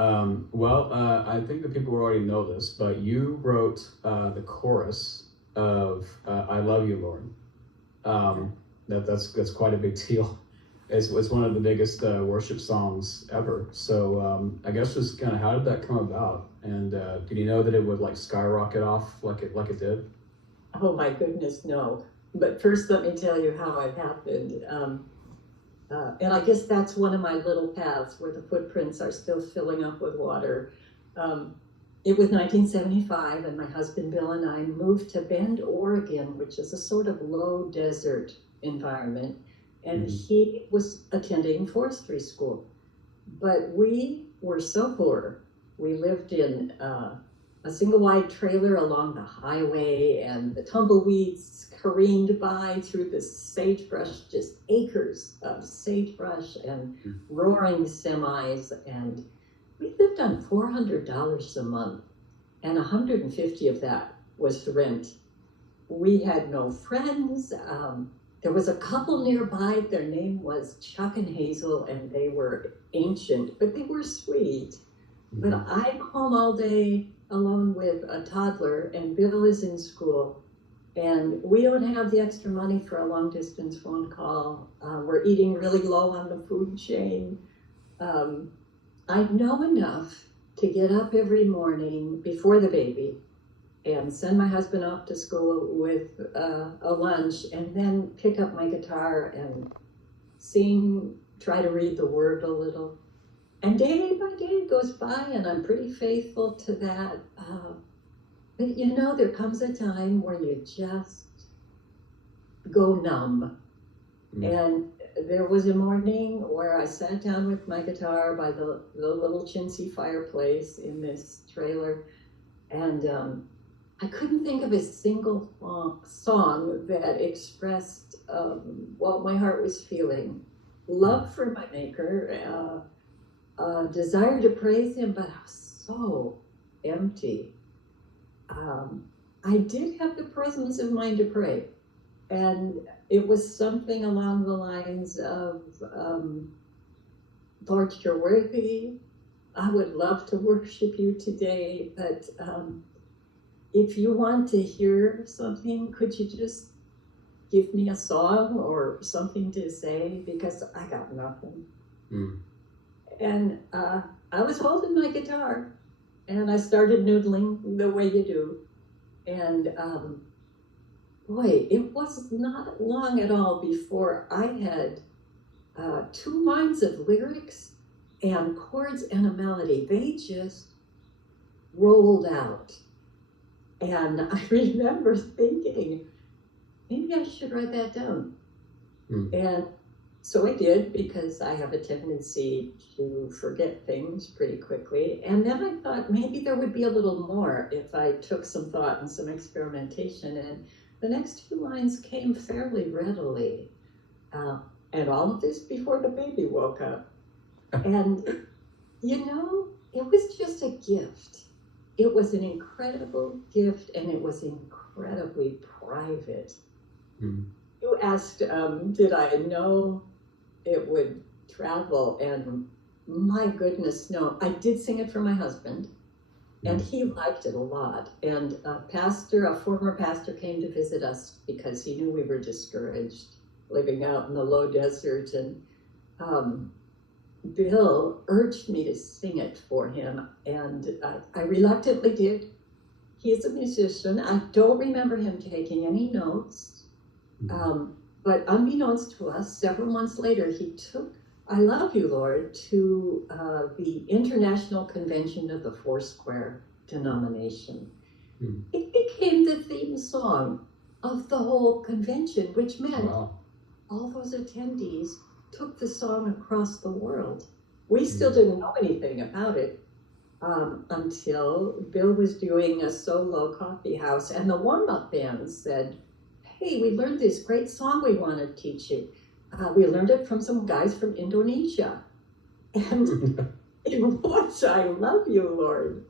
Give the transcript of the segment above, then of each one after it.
I think that people already know this, but you wrote the chorus of "I Love You, Lord." Um, that's quite a big deal. It's one of the biggest worship songs ever. So I guess just kind of how did that come about? And did you know that it would like skyrocket off like it did? Oh my goodness, no. But first, let me tell you how it happened. And I guess that's one of my little paths where the footprints are still filling up with water. Um, it was 1975, and my husband Bill and I moved to Bend, Oregon, which is a sort of low desert environment. And Mm-hmm. he was attending forestry school. But we were so poor. We lived in a single wide trailer along the highway, and the tumbleweeds careened by through the sagebrush, just acres of sagebrush and roaring semis. And we lived on $400 a month, and 150 of that was the rent. We had no friends. There was a couple nearby. Their name was Chuck and Hazel, and they were ancient, but they were sweet. But I'm home all day alone with a toddler, and Bill is in school, and we don't have the extra money for a long distance phone call. We're eating really low on the food chain. Um, I know enough to get up every morning before the baby and send my husband off to school with a lunch, and then pick up my guitar and sing, try to read the word a little. And day by day goes by, and I'm pretty faithful to that. But you know, there comes a time where you just go numb. And there was a morning where I sat down with my guitar by the little chintzy fireplace in this trailer, and I couldn't think of a single song that expressed what my heart was feeling. Love for my maker, desire to praise him, but I was so empty. I did have the presence of mind to pray, and it was something along the lines of, Lord, you're worthy. I would love to worship you today, but if you want to hear something, could you just give me a song or something to say, because I got nothing. And I was holding my guitar, and I started noodling the way you do. And boy, it was not long at all before I had 2 lines of lyrics and chords and a melody. They just rolled out. And I remember thinking, maybe I should write that down. And so I did, because I have a tendency to forget things pretty quickly. And then I thought maybe there would be a little more if I took some thought and some experimentation. And the next 2 lines came fairly readily. And all of this before the baby woke up. And, you know, it was just a gift. It was an incredible gift, and it was incredibly private. You asked, did I know it would travel? And my goodness, no. I did sing it for my husband, and he liked it a lot. And a former pastor, came to visit us because he knew we were discouraged living out in the low desert. And Bill urged me to sing it for him, and I reluctantly did. He's a musician. I don't remember him taking any notes, but unbeknownst to us, several months later, he took I Love You, Lord to the International Convention of the Foursquare denomination. It became the theme song of the whole convention, which meant all those attendees took the song across the world. We still didn't know anything about it until Bill was doing a solo coffee house, and the warm-up band said, hey, we learned this great song we want to teach you. We learned it from some guys from Indonesia. And it was I Love You, Lord.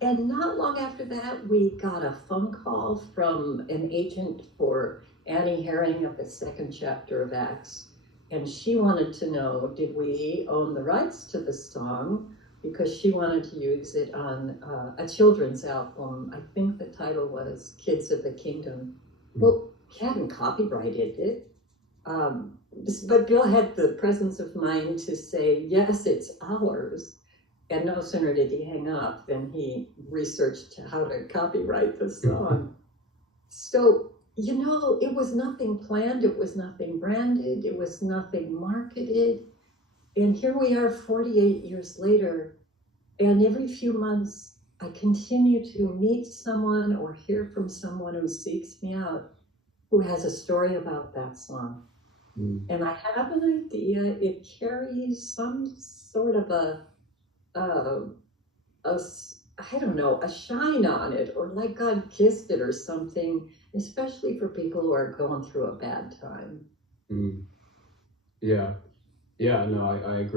And not long after that, we got a phone call from an agent for Annie Herring of the second chapter of Acts. And she wanted to know, did we own the rights to the song, because she wanted to use it on a children's album. I think the title was Kids of the Kingdom. Well, he hadn't copyrighted it. But Bill had the presence of mind to say, yes, it's ours. And no sooner did he hang up than he researched how to copyright the song. So, it was nothing planned, it was nothing branded, it was nothing marketed. And here we are 48 years later, and every few months I continue to meet someone or hear from someone who seeks me out who has a story about that song. And I have an idea it carries some sort of I don't know, a shine on it, or like God kissed it or something, especially for people who are going through a bad time. Yeah. Yeah, no, I agree.